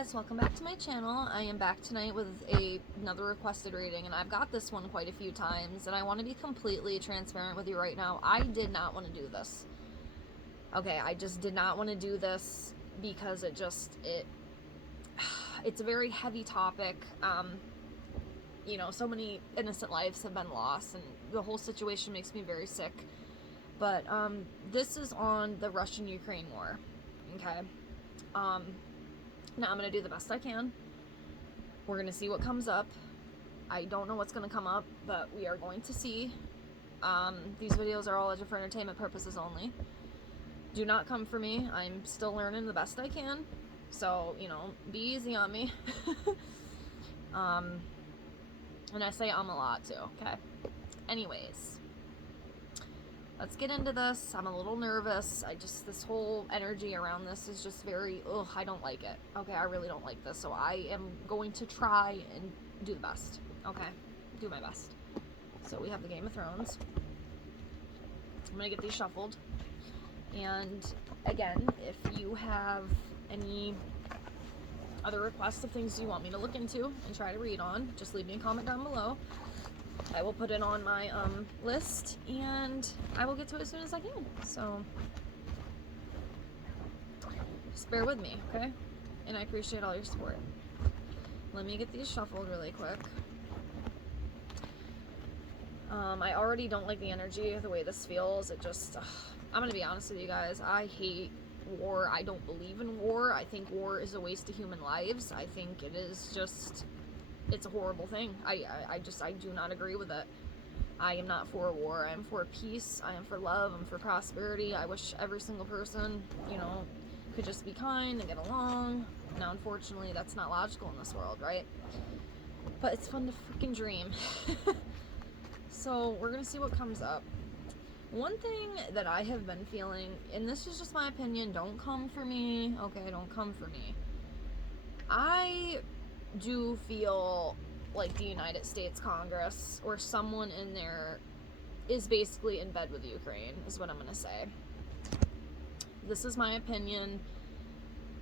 Guys, welcome back to my channel. I am back tonight with another requested reading, and I've got this one quite a few times, and I want to be completely transparent with you right now. I did not want to do this. Okay, I just did not want to do this because it's a very heavy topic. So many innocent lives have been lost, and the whole situation makes me very sick. But this is on the Russian-Ukraine war. Okay. Now I'm going to do the best I can. We're going to see what comes up. I don't know what's going to come up, but we are going to see. These videos are all for entertainment purposes only. Do not come for me. I'm still learning the best I can. So, be easy on me. And I say a lot too, okay? Anyways. Let's get into this. I'm a little nervous. This whole energy around this is just very, I don't like it. Okay, I really don't like this. So I am going to try and do the best. Okay, do my best. So we have the Game of Thrones. I'm going to get these shuffled. And again, if you have any other requests of things you want me to look into and try to read on, just leave me a comment down below. I will put it on my list, and I will get to it as soon as I can. So just bear with me, okay? And I appreciate all your support. Let me get these shuffled really quick. I already don't like the energy, the way this feels. I'm gonna be honest with you guys. I hate war. I don't believe in war. I think war is a waste of human lives. I think it is just... it's a horrible thing. I do not agree with it. I am not for war. I am for peace. I am for love. I'm for prosperity. I wish every single person, could just be kind and get along. Now, unfortunately, that's not logical in this world, right? But it's fun to freaking dream. So, we're gonna see what comes up. One thing that I have been feeling, and this is just my opinion, don't come for me, okay? Don't come for me. I do feel like the United States Congress or someone in there is basically in bed with Ukraine, is what I'm going to say. This is my opinion,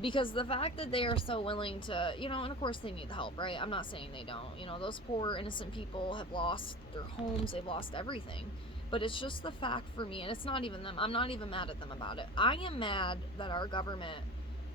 because the fact that they are so willing to, and of course they need the help, right? I'm not saying they don't. Those poor innocent people have lost their homes, they've lost everything. But it's just the fact for me, and it's not even them. I'm not even mad at them about it. I am mad that our government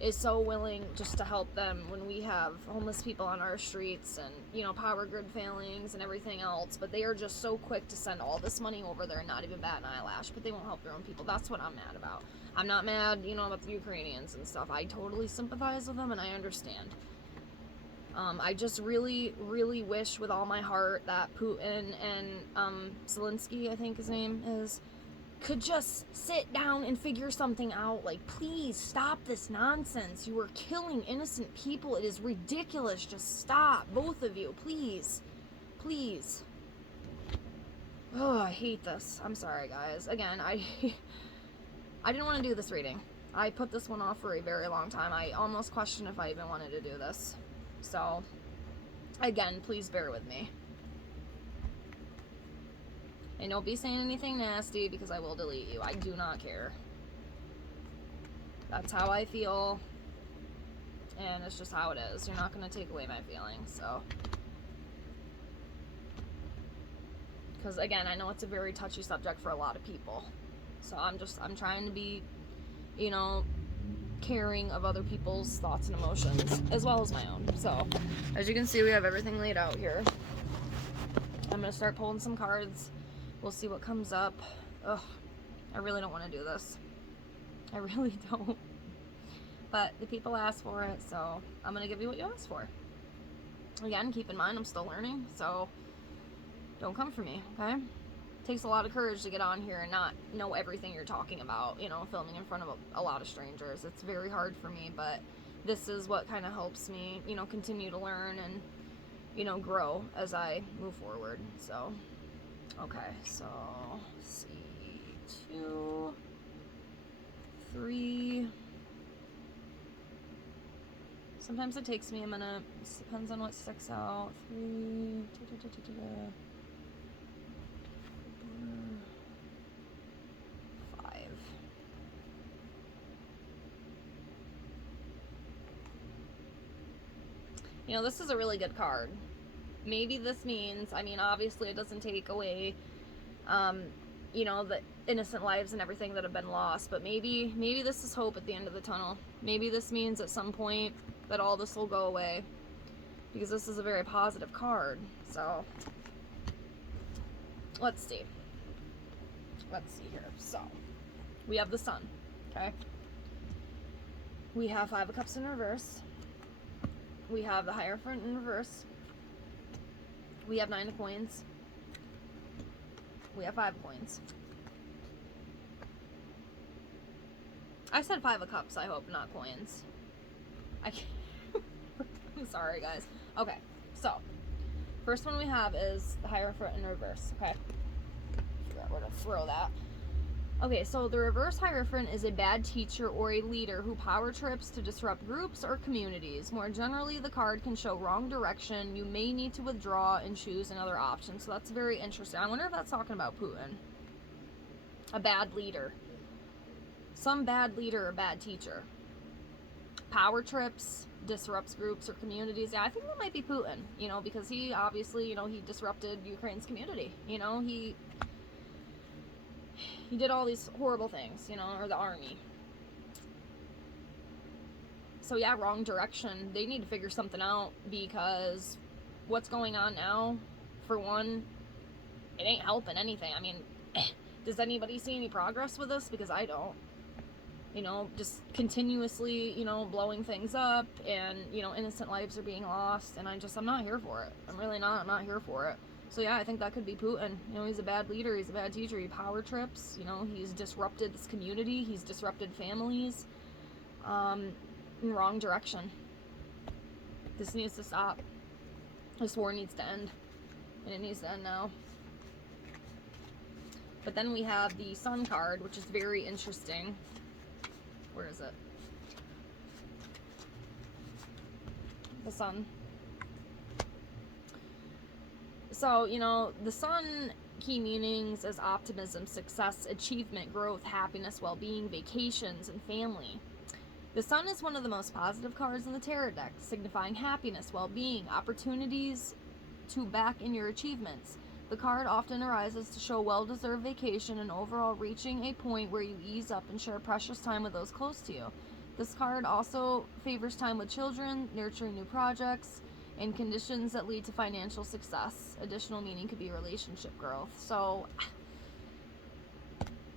is so willing just to help them when we have homeless people on our streets and, power grid failings and everything else. But they are just so quick to send all this money over there and not even bat an eyelash. But they won't help their own people. That's what I'm mad about. I'm not mad, about the Ukrainians and stuff. I totally sympathize with them and I understand. I just really, really wish with all my heart that Putin and Zelensky, I think his name is, could just sit down and figure something out. Like, please stop this nonsense. You are killing innocent people. It is ridiculous. Just stop, both of you, please. Please. Oh, I hate this. I'm sorry, guys. Again, I didn't want to do this reading. I put this one off for a very long time. I almost question if I even wanted to do this. So, again, please bear with me. And don't be saying anything nasty because I will delete you. I do not care. That's how I feel. And it's just how it is. You're not going to take away my feelings, so. Because, again, I know it's a very touchy subject for a lot of people. So I'm trying to be, caring of other people's thoughts and emotions, as well as my own. So, as you can see, we have everything laid out here. I'm going to start pulling some cards. We'll see what comes up. Ugh, I really don't want to do this. I really don't. But the people asked for it, so I'm going to give you what you asked for. Again, keep in mind, I'm still learning, so don't come for me, okay? It takes a lot of courage to get on here and not know everything you're talking about, filming in front of a lot of strangers. It's very hard for me, but this is what kind of helps me, continue to learn and, grow as I move forward, so... Okay, so, let's see, 2, 3, sometimes it takes me a minute, it depends on what sticks out, 3, 4, 5, You know, this is a really good card. Maybe this means, I mean, obviously it doesn't take away, you know, the innocent lives and everything that have been lost, but maybe this is hope at the end of the tunnel. Maybe this means at some point that all this will go away, because this is a very positive card. So let's see here. So we have the Sun, okay, we have 5 of Cups in reverse, we have the Hierophant in reverse, we have 9 of Coins, we have 5 of Coins. I said 5 of Cups, I hope, not coins. I'm sorry, guys. Okay, so first one we have is the Hierophant in reverse, okay? Figure out where to throw that. Okay, so the reverse Hierophant is a bad teacher or a leader who power trips to disrupt groups or communities. More generally, the card can show wrong direction. You may need to withdraw and choose another option. So that's very interesting. I wonder if that's talking about Putin. A bad leader. Some bad leader or bad teacher. Power trips, disrupts groups or communities. Yeah, I think that might be Putin, you know, because he obviously, you know, he disrupted Ukraine's community. You know, he did all these horrible things, you know, or the army. So yeah, wrong direction. They need to figure something out, because what's going on now, for one, it ain't helping anything. I mean, does anybody see any progress with this? Because I don't. You know, just continuously, you know, blowing things up, and, you know, innocent lives are being lost, and I'm not here for it. I'm really not. I'm not here for it. So yeah, I think that could be Putin. You know, he's a bad leader, he's a bad teacher, he power trips, you know, he's disrupted this community, he's disrupted families, in wrong direction. This needs to stop. This war needs to end, and it needs to end now. But then we have the Sun card, which is very interesting. Where is it? The Sun. So, you know, the Sun key meanings is optimism, success, achievement, growth, happiness, well-being, vacations, and family. The Sun is one of the most positive cards in the tarot deck, signifying happiness, well-being, opportunities to back in your achievements. The card often arises to show well-deserved vacation and overall reaching a point where you ease up and share precious time with those close to you. This card also favors time with children, nurturing new projects, and conditions that lead to financial success. Additional meaning could be relationship growth. So,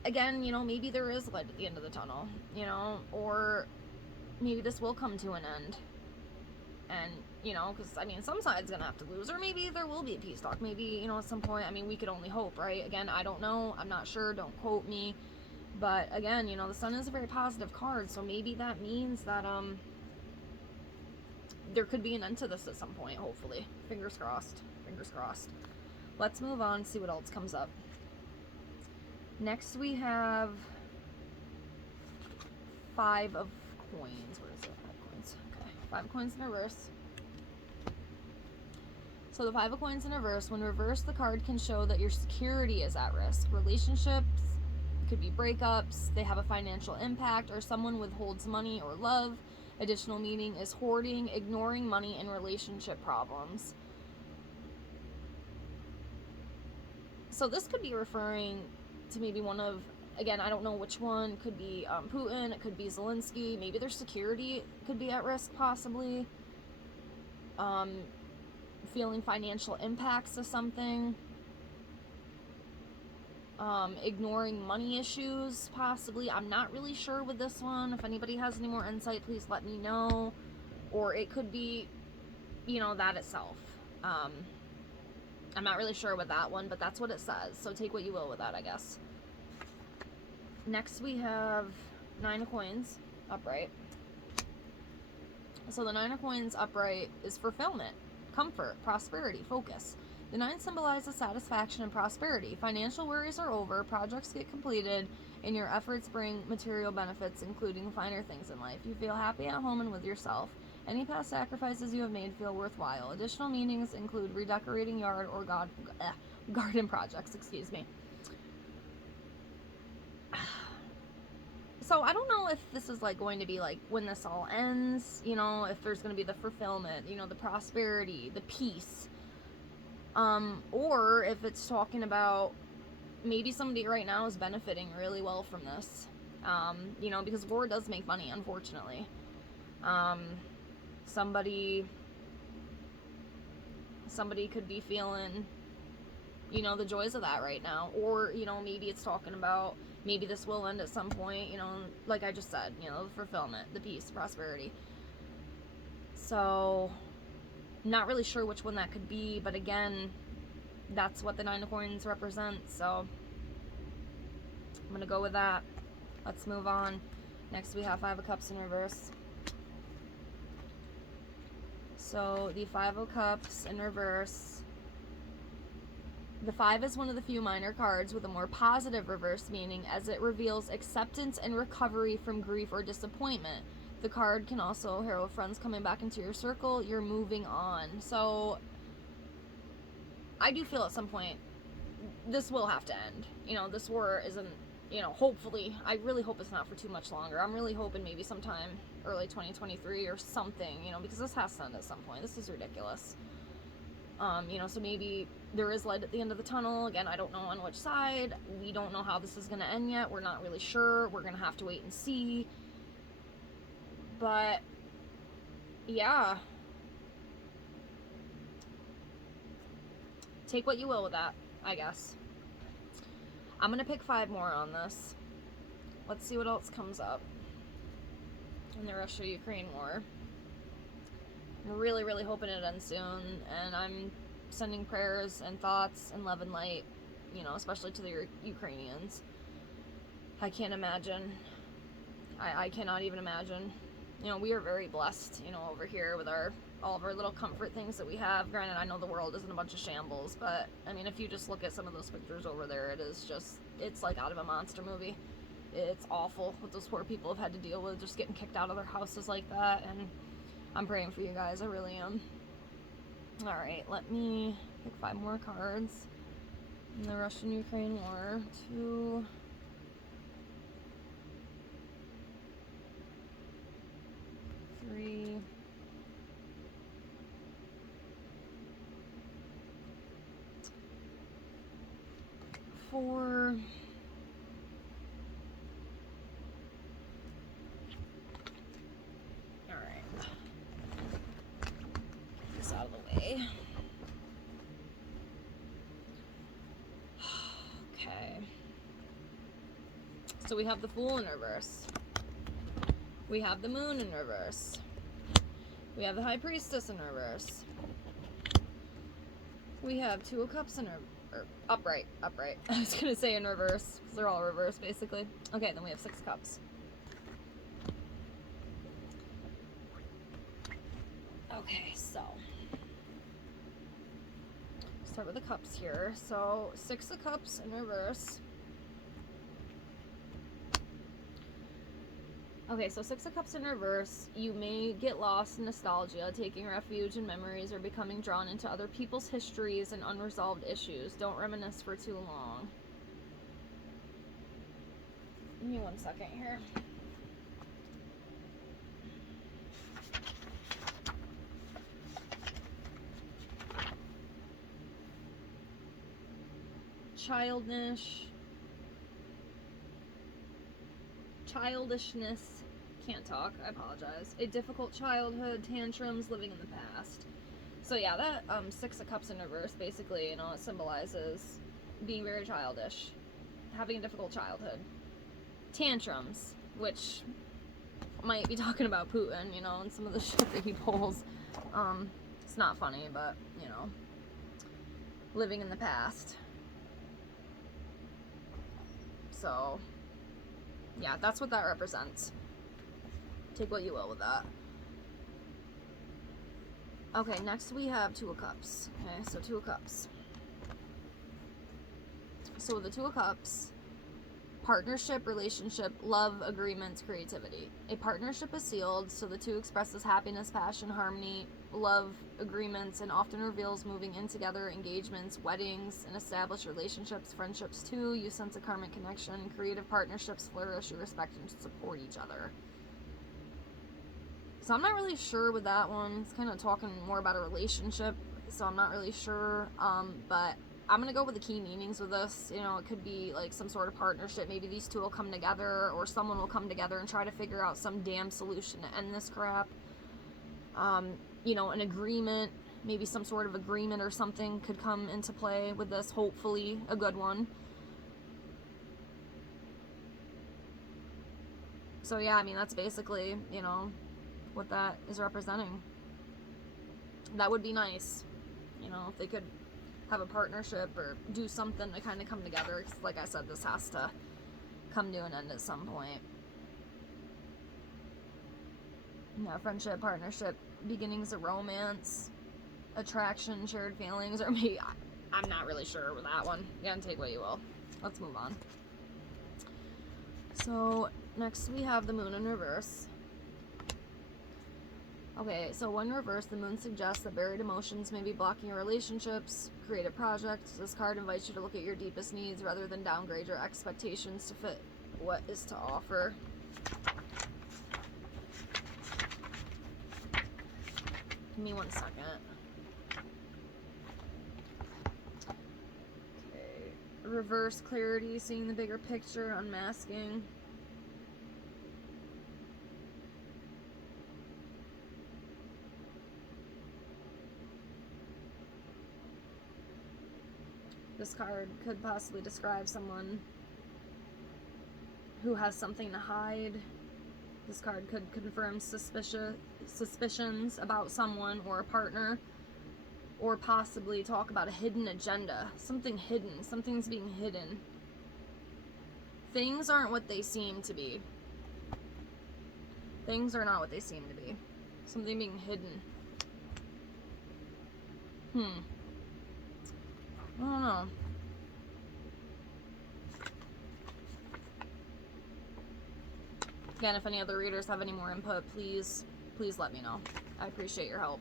again, you know, maybe there is light at the end of the tunnel, you know, or maybe this will come to an end. And, you know, because, I mean, some side's gonna have to lose, or maybe there will be a peace talk. Maybe, you know, at some point, I mean, we could only hope, right? Again, I don't know. I'm not sure. Don't quote me. But, again, you know, the Sun is a very positive card, so maybe that means that, there could be an end to this at some point, hopefully. Fingers crossed. Fingers crossed. Let's move on and see what else comes up. Next we have 5 of Coins. Where is it? 5 coins. Okay. 5 coins in reverse. So the 5 of Coins in reverse. When reversed, the card can show that your security is at risk. Relationships could be breakups, they have a financial impact, or someone withholds money or love. Additional meaning is hoarding, ignoring money, and relationship problems. So this could be referring to maybe one of, again, I don't know which one. Could be Putin, it could be Zelensky. Maybe their security could be at risk, possibly. Feeling financial impacts of something. Ignoring money issues, possibly. I'm not really sure with this one. If anybody has any more insight, please let me know. Or it could be, you know, that itself. I'm not really sure with that one, but that's what it says. So take what you will with that, I guess. Next we have 9 of Coins upright. So the 9 of Coins upright is fulfillment, comfort, prosperity, focus. The 9 symbolizes satisfaction and prosperity. Financial worries are over, projects get completed, and your efforts bring material benefits, including finer things in life. You feel happy at home and with yourself. Any past sacrifices you have made feel worthwhile. Additional meanings include redecorating yard or garden projects, excuse me. So I don't know if this is like going to be like when this all ends, you know, if there's going to be the fulfillment, you know, the prosperity, the peace, or if it's talking about maybe somebody right now is benefiting really well from this, you know, because war does make money, unfortunately. um, somebody somebody could be feeling, you know, the joys of that right now. Or, you know, maybe it's talking about maybe this will end at some point, you know, like I just said, you know, the fulfillment, the peace, the prosperity. So, not really sure which one that could be, but again, that's what the Nine of Coins represents, so I'm gonna go with that. Let's move on. Next we have Five of Cups in reverse. So the Five of Cups in reverse. The 5 is one of the few minor cards with a more positive reverse meaning, as it reveals acceptance and recovery from grief or disappointment. The card can also herald friends coming back into your circle. You're moving on. So I do feel at some point this will have to end. You know, this war isn't, you know, hopefully, I really hope it's not for too much longer. I'm really hoping maybe sometime early 2023 or something, you know, because this has to end at some point. This is ridiculous. You know, so maybe there is light at the end of the tunnel. Again, I don't know on which side. We don't know how this is going to end yet. We're not really sure. We're going to have to wait and see. But, yeah. Take what you will with that, I guess. I'm going to pick 5 more on this. Let's see what else comes up in the Russia-Ukraine war. I'm really, really hoping it ends soon, and I'm sending prayers and thoughts and love and light, you know, especially to the Ukrainians. I can't imagine. I cannot even imagine. You know, we are very blessed, you know, over here with all of our little comfort things that we have. Granted, I know the world isn't a bunch of shambles, but, I mean, if you just look at some of those pictures over there, it is just, it's like out of a monster movie. It's awful what those poor people have had to deal with, just getting kicked out of their houses like that, and I'm praying for you guys, I really am. Alright, let me pick 5 more cards in the Russian-Ukraine war. 2, 3, 4, out of the way. Okay. So we have the Fool in reverse. We have the Moon in reverse. We have the High Priestess in reverse. We have 2 of Cups in upright. I was gonna say in reverse, because they're all reverse, basically. Okay, then we have 6 Cups. Okay, so start with the Cups here. So 6 of Cups in reverse. Okay, so 6 of Cups in reverse. You may get lost in nostalgia, taking refuge in memories, or becoming drawn into other people's histories and unresolved issues. Don't reminisce for too long. Give me 1 second here. Childishness, can't talk, I apologize. A difficult childhood, tantrums, living in the past. So yeah, that 6 of Cups in reverse, basically, you know, it symbolizes being very childish, having a difficult childhood. Tantrums, which might be talking about Putin, you know, and some of the shit that he pulls. It's not funny, but, you know, living in the past. So, yeah, that's what that represents. Take what you will with that. Okay, next we have 2 of Cups. Okay, so 2 of Cups. So with the 2 of Cups, Partnership, relationship, love, agreements, creativity. A partnership is sealed, so the two expresses happiness, passion, harmony, love, agreements, and often reveals moving in together, engagements, weddings, and established relationships. Friendships too, you sense a karmic connection. Creative partnerships flourish, you respect and support each other. So I'm not really sure with that one. It's kind of talking more about a relationship, so I'm not really sure, but I'm going to go with the key meanings with this. You know, it could be like some sort of partnership. Maybe these two will come together, or someone will come together and try to figure out some damn solution to end this crap. You know, an agreement, maybe some sort of agreement or something could come into play with this. Hopefully a good one. So yeah, I mean, that's basically, you know, what that is representing. That would be nice, you know, if they could have a partnership or do something to kind of come together. Like I said, this has to come to an end at some point. Yeah, friendship, partnership, beginnings of romance, attraction, shared feelings, or maybe, I'm not really sure with that one. You can take what you will. Let's move on. So next we have the moon in reverse. Okay, so when reversed, the moon suggests that buried emotions may be blocking your relationships, creative projects. This card invites you to look at your deepest needs rather than downgrade your expectations to fit what is to offer. Give me 1 second. Okay, reverse clarity, seeing the bigger picture, unmasking. This card could possibly describe someone who has something to hide. This card could confirm suspicions about someone or a partner, or possibly talk about a hidden agenda. Something hidden. Something's being hidden. Things aren't what they seem to be. Things are not what they seem to be. Something being hidden. I don't know. Again, if any other readers have any more input, please let me know. I appreciate your help.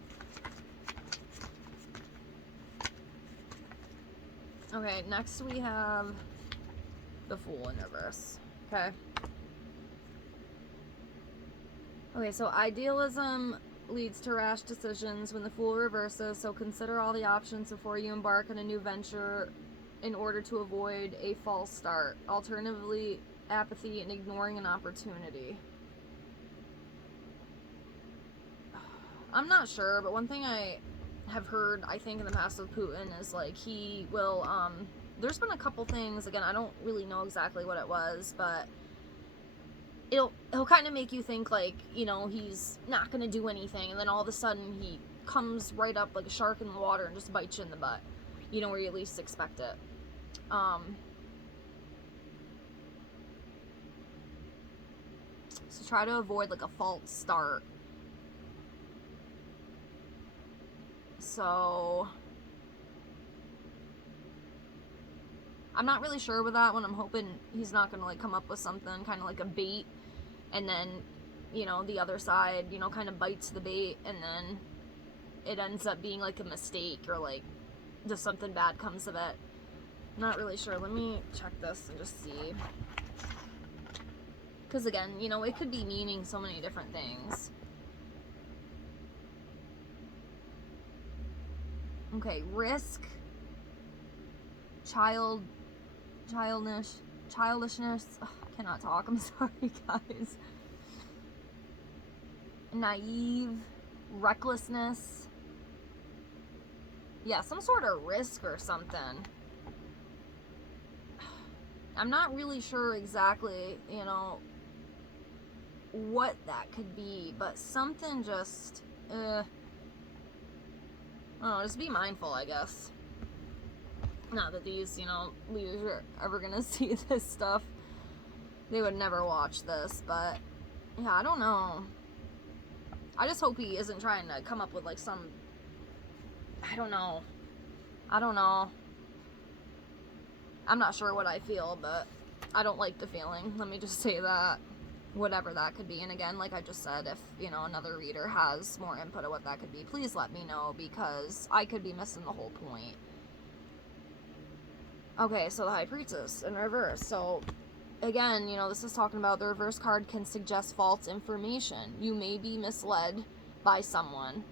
Okay, next we have the Fool in reverse. Okay. Okay, so idealism leads to rash decisions when the Fool reverses, so consider all the options before you embark on a new venture in order to avoid a false start. Alternatively, apathy and ignoring an opportunity. I'm not sure, but one thing I have heard, I think, in the past with Putin is, like, he will, there's been a couple things, again, I don't really know exactly what it was, but he'll kind of make you think, like, you know, he's not gonna do anything, and then all of a sudden he comes right up like a shark in the water and just bites you in the butt, you know, where you least expect it. So try to avoid, like, a false start. So I'm not really sure with that one. I'm hoping he's not gonna, like, come up with something kind of like a bait, and then, you know, the other side, you know, kind of bites the bait, and then it ends up being like a mistake, or like just something bad comes of it. I'm not really sure. Let me check this and just see, because again, you know, it could be meaning so many different things. Okay, risk, childishness. Ugh, I cannot talk. I'm sorry, guys. Naive, recklessness. Yeah, some sort of risk or something. I'm not really sure exactly, you know, what that could be, but something just, I don't know, just be mindful, I guess. Not that these, you know, leaders are ever gonna see this stuff. They would never watch this, but yeah, I don't know. I just hope he isn't trying to come up with, like, some, I don't know. I'm not sure what I feel, but I don't like the feeling. Let me just say that. Whatever that could be. And again, like I just said, if, another reader has more input of what that could be, please let me know, because I could be missing the whole point. Okay, so the High Priestess in reverse. So, again, this is talking about the reverse card can suggest false information. You may be misled by someone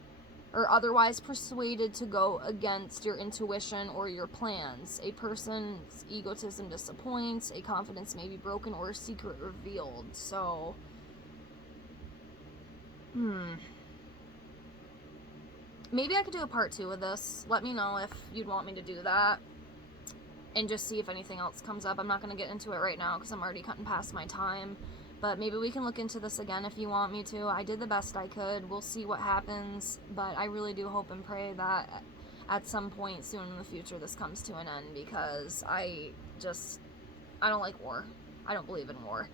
or otherwise persuaded to go against your intuition or your plans. A person's egotism disappoints, a confidence may be broken, or a secret revealed. So, maybe I could do a part 2 of this. Let me know if you'd want me to do that, and just see if anything else comes up. I'm not going to get into it right now because I'm already cutting past my time. But maybe we can look into this again if you want me to. I did the best I could. We'll see what happens. But I really do hope and pray that at some point soon in the future this comes to an end, because I don't like war. I don't believe in war.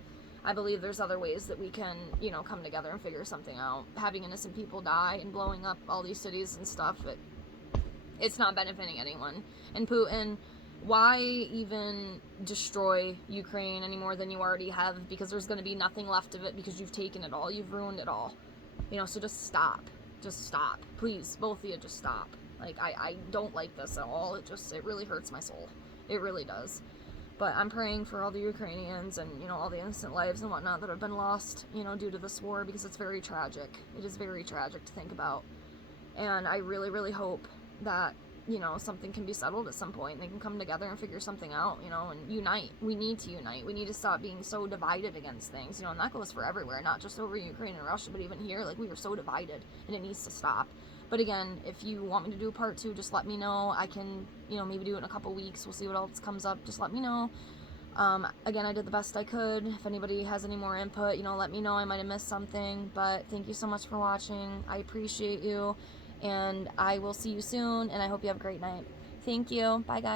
I believe there's other ways that we can, come together and figure something out. Having innocent people die and blowing up all these cities and stuff, it's not benefiting anyone. And Putin, why even destroy Ukraine any more than you already have? Because there's going to be nothing left of it, because you've taken it all. You've ruined it all. So just stop. Just stop. Please, both of you, just stop. Like, I don't like this at all. It really hurts my soul. It really does. But I'm praying for all the Ukrainians and, all the innocent lives and whatnot that have been lost, due to this war, because it's very tragic. It is very tragic to think about. And I really, really hope that, something can be settled at some point, and they can come together and figure something out, and unite. We need to unite. We need to stop being so divided against things, and that goes for everywhere, not just over Ukraine and Russia, but even here. Like, we are so divided, and it needs to stop. But again, if you want me to do a part 2, just let me know. I can, maybe do it in a couple weeks. We'll see what else comes up. Just let me know. Again, I did the best I could. If anybody has any more input, let me know. I might have missed something, but thank you so much for watching. I appreciate you, and I will see you soon, and I hope you have a great night. Thank you. Bye, guys.